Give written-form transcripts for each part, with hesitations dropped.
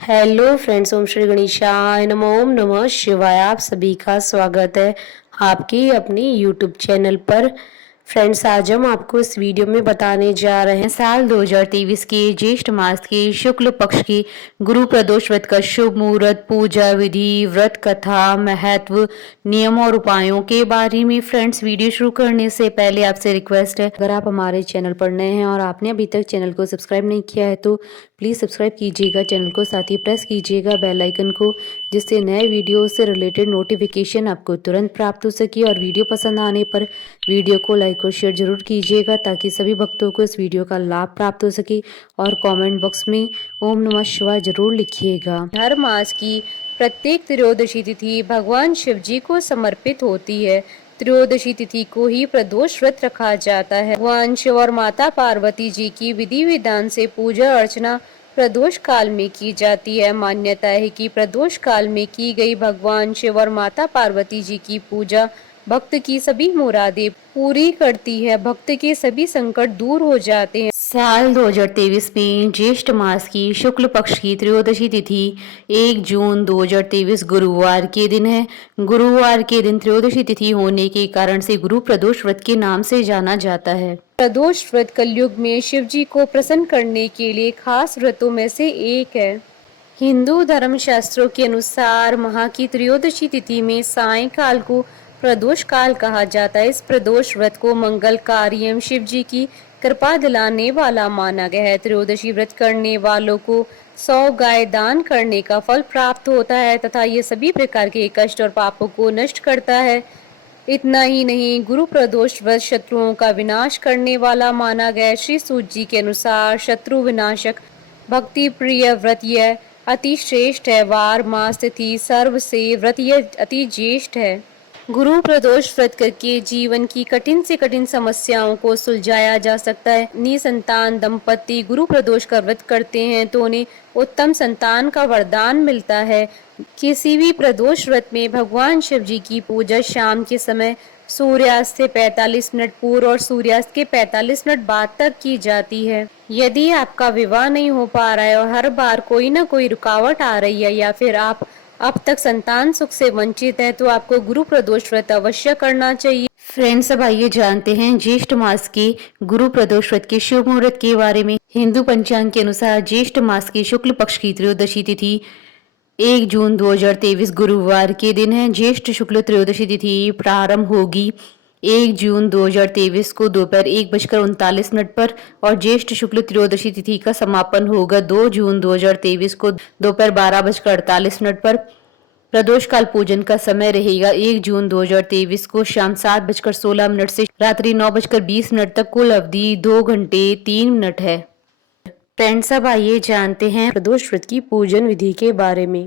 Hello friends, ओम श्री गणेशाय नमः। ओम नमः शिवाय। आप सभी का स्वागत है आपकी अपनी यूट्यूब चैनल पर। फ्रेंड्स, आज हम आपको इस वीडियो में बताने जा रहे हैं साल 2023 के ज्येष्ठ मास के शुक्ल पक्ष की गुरु प्रदोष व्रत का शुभ मुहूर्त, पूजा विधि, व्रत कथा, महत्व, नियम और उपायों के बारे में। फ्रेंड्स, वीडियो शुरू करने से पहले आपसे रिक्वेस्ट है, अगर आप हमारे चैनल पर नए हैं और आपने अभी तक चैनल को सब्सक्राइब नहीं किया है तो प्लीज़ सब्सक्राइब कीजिएगा चैनल को, साथ ही प्रेस कीजिएगा बेल आइकन को, जिससे नए वीडियो से रिलेटेड नोटिफिकेशन आपको तुरंत प्राप्त हो सके। और वीडियो पसंद आने पर वीडियो को लाइक और शेयर जरूर कीजिएगा ताकि सभी भक्तों को इस वीडियो का लाभ प्राप्त हो सके। और कमेंट बॉक्स में ओम नमः शिवाय जरूर लिखिएगा। हर मास की प्रत्येक त्रयोदशी तिथि भगवान शिव जी को समर्पित होती है। त्रयोदशी तिथि को ही प्रदोष व्रत रखा जाता है। भगवान शिव और माता पार्वती जी की विधि विधान से पूजा अर्चना प्रदोष काल में की जाती है। मान्यता है कि प्रदोष काल में की गई भगवान शिव और माता पार्वती जी की पूजा भक्त की सभी मुरादें पूरी करती है, भक्त के सभी संकट दूर हो जाते हैं। साल 2023 में ज्येष्ठ मास की शुक्ल पक्ष की त्रयोदशी तिथि 1 जून 2023 गुरुवार के दिन है। गुरुवार के दिन त्रयोदशी तिथि होने के कारण से गुरु प्रदोष व्रत के नाम से जाना जाता है। प्रदोष व्रत कलयुग में शिव जी को प्रसन्न करने के लिए खास व्रतों में से एक है। हिंदू धर्म शास्त्रों के अनुसार माह की त्रयोदशी तिथि में सायंकाल को प्रदोष काल कहा जाता है। इस प्रदोष व्रत को मंगलकारी एवं शिव जी की कृपा दिलाने वाला माना गया है। त्रयोदशी व्रत करने वालों को 100 गाय दान करने का फल प्राप्त होता है तथा ये सभी प्रकार के कष्ट और पापों को नष्ट करता है। इतना ही नहीं, गुरु प्रदोष व्रत शत्रुओं का विनाश करने वाला माना गया। श्री सूत जी के अनुसार शत्रु विनाशक भक्ति प्रिय व्रत यह अति श्रेष्ठ है। वार मास तिथि सर्व से व्रत यह अति ज्येष्ठ है। गुरु प्रदोष व्रत करके जीवन की कठिन से कठिन समस्याओं को सुलझाया जा सकता है। निसंतान दंपति गुरु प्रदोष का व्रत करते हैं तो उन्हें उत्तम संतान का वरदान मिलता है। किसी भी प्रदोष व्रत में भगवान शिव जी की पूजा शाम के समय सूर्यास्त से 45 मिनट पूर्व और सूर्यास्त के 45 मिनट बाद तक की जाती है। यदि आपका विवाह नहीं हो पा रहा है और हर बार कोई ना कोई रुकावट आ रही है या फिर आप अब तक संतान सुख से वंचित है तो आपको गुरु प्रदोष व्रत अवश्य करना चाहिए। फ्रेंड्स, अब आइए जानते हैं ज्येष्ठ मास के गुरु प्रदोष व्रत के शुभ मुहूर्त के बारे में। हिंदू पंचांग के अनुसार ज्येष्ठ मास की शुक्ल पक्ष की त्रयोदशी तिथि 1 जून 2023 गुरुवार के दिन है। ज्येष्ठ शुक्ल त्रयोदशी तिथि प्रारंभ होगी 1 जून 2023 को दोपहर 1:39 पर और ज्येष्ठ शुक्ल त्रयोदशी तिथि का समापन होगा 2 जून 2023 को दोपहर 12:48 पर। प्रदोष काल पूजन का समय रहेगा 1 जून 2023 को शाम 7:16 से रात्रि 9:20 तक। कुल अवधि 2 घंटे 3 मिनट है। फ्रेंड्स, अब आइए जानते हैं प्रदोष व्रत की पूजन विधि के बारे में।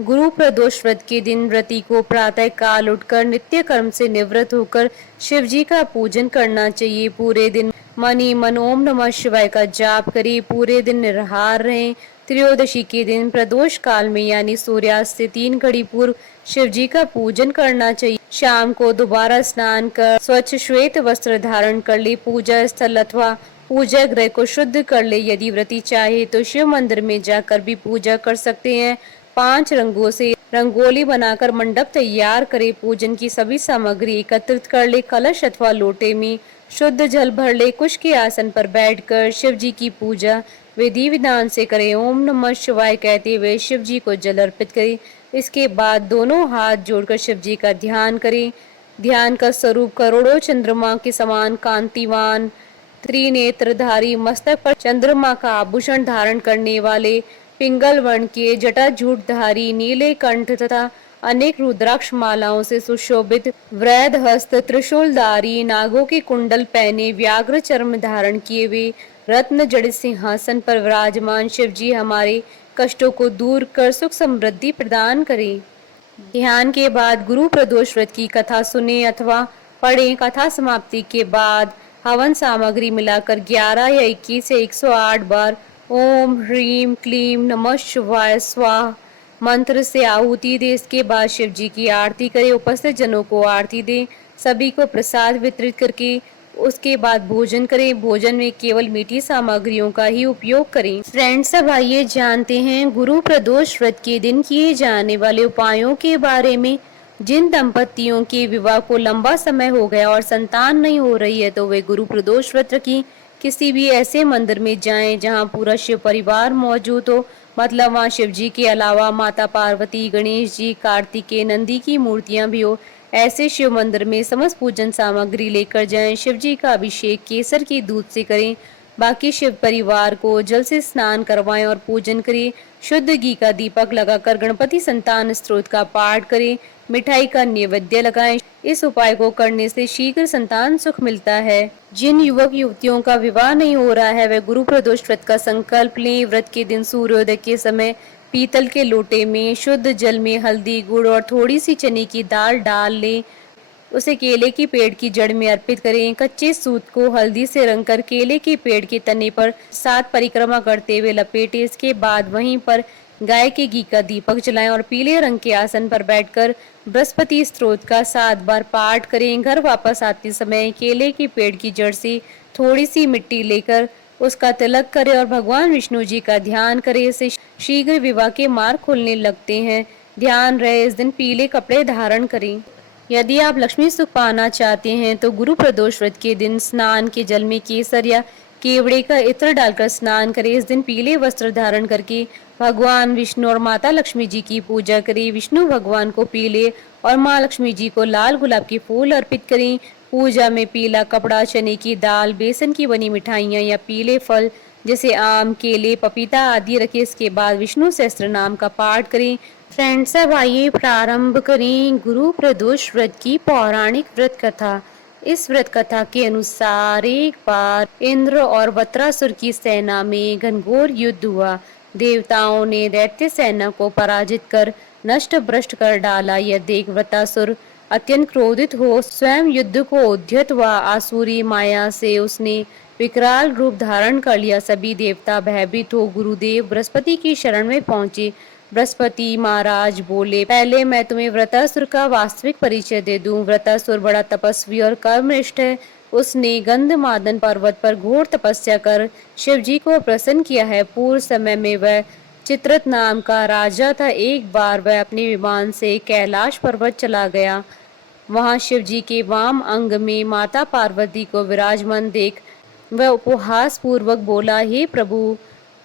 गुरु प्रदोष व्रत के दिन व्रती को प्रातः काल उठकर नित्य कर्म से निवृत्त होकर शिव जी का पूजन करना चाहिए। पूरे दिन मन ही मन ओम नमः शिवाय का जाप करें। पूरे दिन निराहार रहें। त्रयोदशी के दिन प्रदोष काल में यानी सूर्यास्त से 3 घड़ी पूर्व शिव जी का पूजन करना चाहिए। शाम को दोबारा स्नान कर स्वच्छ श्वेत वस्त्र धारण कर ले। पूजा स्थल अथवा पूजा गृह को शुद्ध कर ले। यदि व्रती चाहे तो शिव मंदिर में जाकर भी पूजा कर सकते हैं। 5 रंगों से रंगोली बनाकर मंडप तैयार करे। पूजन की सभी सामग्री एकत्रित कर ले। कलश अथवा लोटे में शुद्ध जल भर ले। कुश के आसन पर बैठकर शिव जी की पूजा विधि विधान से करे। ओम नमः शिवाय कहते हुए शिव जी को जल अर्पित करे। इसके बाद दोनों हाथ जोड़कर शिव जी का ध्यान करें। ध्यान का स्वरूप करोड़ों चंद्रमा के समान कांतिवान त्रिनेत्रधारी, मस्तक पर चंद्रमा का आभूषण धारण करने वाले, पिंगल वर्ण के जटाजूटधारी, नीले कंठ तथा अनेक रुद्राक्ष मालाओं से सुशोभित, वृद्ध हस्त त्रिशूलधारी, नागों के कुंडल पहने, व्याघ्र चर्म धारण किए हुए, रत्न जड़ित सिंहासन पर विराजमान शिव जी हमारे कष्टों को दूर कर सुख समृद्धि प्रदान करें। ध्यान के बाद गुरु प्रदोष व्रत की कथा सुने अथवा पढ़ें। कथा समाप्ति के बाद हवन सामग्री मिलाकर 11 या 21 या 108 बार ओम ह्रीम क्लीम नमः शिवाय स्वाहा मंत्र से आहुति दे। इसके बाद शिव जी की आरती करें। उपस्थित जनों को आरती दें। सभी को प्रसाद वितरित करके उसके बाद भोजन करें। भोजन में केवल मीठी सामग्रियों का ही उपयोग करें। फ्रेंड्स, अब आइए जानते हैं गुरु प्रदोष व्रत के दिन किए जाने वाले उपायों के बारे में। जिन दंपतियों के विवाह को लंबा समय हो गया और संतान नहीं हो रही है तो वे गुरु प्रदोष व्रत रखें। किसी भी ऐसे मंदिर में जाएं जहां पूरा शिव परिवार मौजूद हो, मतलब वहां शिव जी के अलावा माता पार्वती, गणेश जी, कार्तिकेय, नंदी की मूर्तियां भी हो। ऐसे शिव मंदिर में समस्त पूजन सामग्री लेकर जाएं। शिव जी का अभिषेक केसर के दूध से करें। बाकी शिव परिवार को जल से स्नान करवाएं और पूजन करें। शुद्ध घी का दीपक लगाकर गणपति संतान स्तोत्र का पाठ करें। मिठाई का नैवेद्य लगाएं। इस उपाय को करने से शीघ्र संतान सुख मिलता है। जिन युवक युवतियों का विवाह नहीं हो रहा है वे गुरु प्रदोष व्रत का संकल्प लें। व्रत के दिन सूर्योदय के समय पीतल के लोटे में शुद्ध जल में हल्दी, गुड़ और थोड़ी सी चने की दाल डाल लें। उसे केले की पेड़ की जड़ में अर्पित करें। कच्चे सूत को हल्दी से रंगकर केले के पेड़ के तने पर 7 परिक्रमा करते हुए लपेटें। इसके बाद वहीं पर गाय के घी का दीपक जलाएं और पीले रंग के आसन पर बैठकर बृहस्पति स्तोत्र का 7 बार पाठ करें। घर वापस आते समय केले के पेड़ की जड़ से थोड़ी सी मिट्टी लेकर उसका तिलक करें और भगवान विष्णु जी का ध्यान करें। इससे शीघ्र विवाह के मार्ग खुलने लगते हैं। ध्यान रहे इस दिन पीले कपड़े धारण करें। यदि आप लक्ष्मी सुख पाना चाहते हैं तो गुरु प्रदोष व्रत के दिन स्नान के जल में केसर या केवड़े का इत्र डालकर स्नान करें। इस दिन पीले वस्त्र धारण करके भगवान विष्णु और माता लक्ष्मी जी की पूजा करें। विष्णु भगवान को पीले और माँ लक्ष्मी जी को लाल गुलाब के फूल अर्पित करें। पूजा में पीला कपड़ा, चने की दाल, बेसन की बनी मिठाइयाँ या पीले फल जैसे आम, केले, पपीता आदि रखें। इसके बाद विष्णु सहस्त्र नाम का पाठ करें। फ्रेंड्स, अब आइए प्रारंभ करें गुरु प्रदोष व्रत की पौराणिक व्रत कथा। इस व्रत कथा के अनुसार एक बार इंद्र और वत्रासुर की सेना में घनघोर युद्ध हुआ। देवताओं ने दैत्य सेना को पराजित कर नष्ट भ्रष्ट कर डाला। यह देख वत्रासुर अत्यंत क्रोधित हो स्वयं युद्ध को उद्यत हुआ। आसुरी माया से उसने विकराल रूप धारण कर लिया। सभी देवता भयभीत हो गुरुदेव बृहस्पति की शरण में पहुंचे। बृहस्पति महाराज बोले, पहले मैं तुम्हें वृत्रासुर का वास्तविक परिचय दे दूं। वृत्रासुर बड़ा तपस्वी और कर्मनिष्ठ है। उसने गंधमादन पर्वत पर घोर तपस्या कर शिव जी को प्रसन्न किया है। पूर्व समय में वह चित्रत नाम का राजा था। एक बार वह अपने विमान से कैलाश पर्वत चला गया। वहां शिव जी के वाम अंग में माता पार्वती को विराजमान देख वह उपहास पूर्वक बोला, हे प्रभु,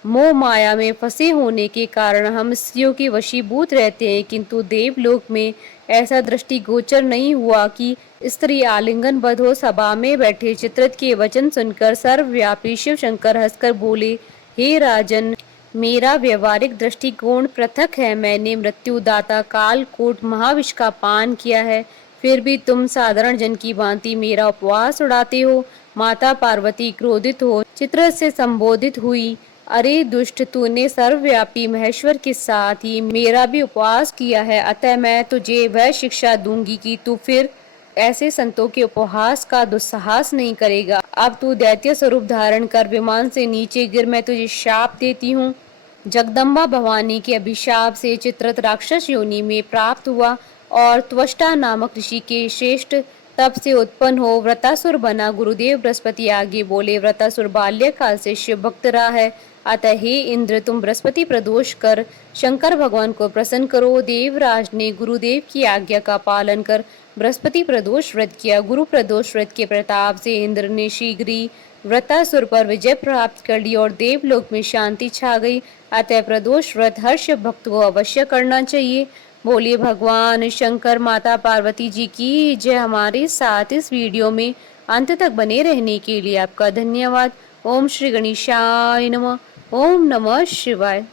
मोह माया में फंसे होने के कारण हम स्त्रियों के वशीभूत रहते हैं, किंतु देवलोक में ऐसा दृष्टिगोचर नहीं हुआ कि स्त्री आलिंगनबद्ध हो। सभा में बैठे चित्रत के वचन सुनकर सर्वव्यापी शिव शंकर हंसकर बोले, हे राजन, मेरा व्यवहारिक दृष्टिकोण पृथक है। मैंने मृत्युदाता कालकूट महाविष का पान किया है, फिर भी तुम साधारण जन की भांति मेरा उपवास उड़ाते हो। माता पार्वती क्रोधित हो चित्रत से संबोधित हुई, अरे दुष्ट, तूने सर्वव्यापी महेश्वर के साथ ही मेरा भी उपवास किया है, अतः मैं तुझे वह शिक्षा दूंगी कि तू फिर ऐसे संतों के उपहास का दुस्साहस नहीं करेगा। अब तू दैत्य स्वरूप धारण कर विमान से नीचे गिर, मैं तुझे शाप देती हूँ। जगदम्बा भवानी के अभिशाप से चित्रत राक्षस योनि में प्राप्त हुआ और त्वष्टा नामक ऋषि के श्रेष्ठ तप से उत्पन्न हो वृतासुर बना। गुरुदेव बृहस्पति आगे बोले, वृतासुर बाल्यकाल से शिव भक्त रहा है, अतः हे इंद्र, तुम बृहस्पति प्रदोष कर शंकर भगवान को प्रसन्न करो। देवराज ने गुरुदेव की आज्ञा का पालन कर बृहस्पति प्रदोष व्रत किया। गुरु प्रदोष व्रत के प्रताप से इंद्र ने शीघ्र ही वृतासुर पर विजय प्राप्त कर ली और देवलोक में शांति छा गई। अतः प्रदोष व्रत हर शिव भक्त को अवश्य करना चाहिए। बोलिए भगवान शंकर माता पार्वती जी की जय। हमारे साथ इस वीडियो में अंत तक बने रहने के लिए आपका धन्यवाद। ओम श्री गणेशाय नमः। ओम नमः शिवाय।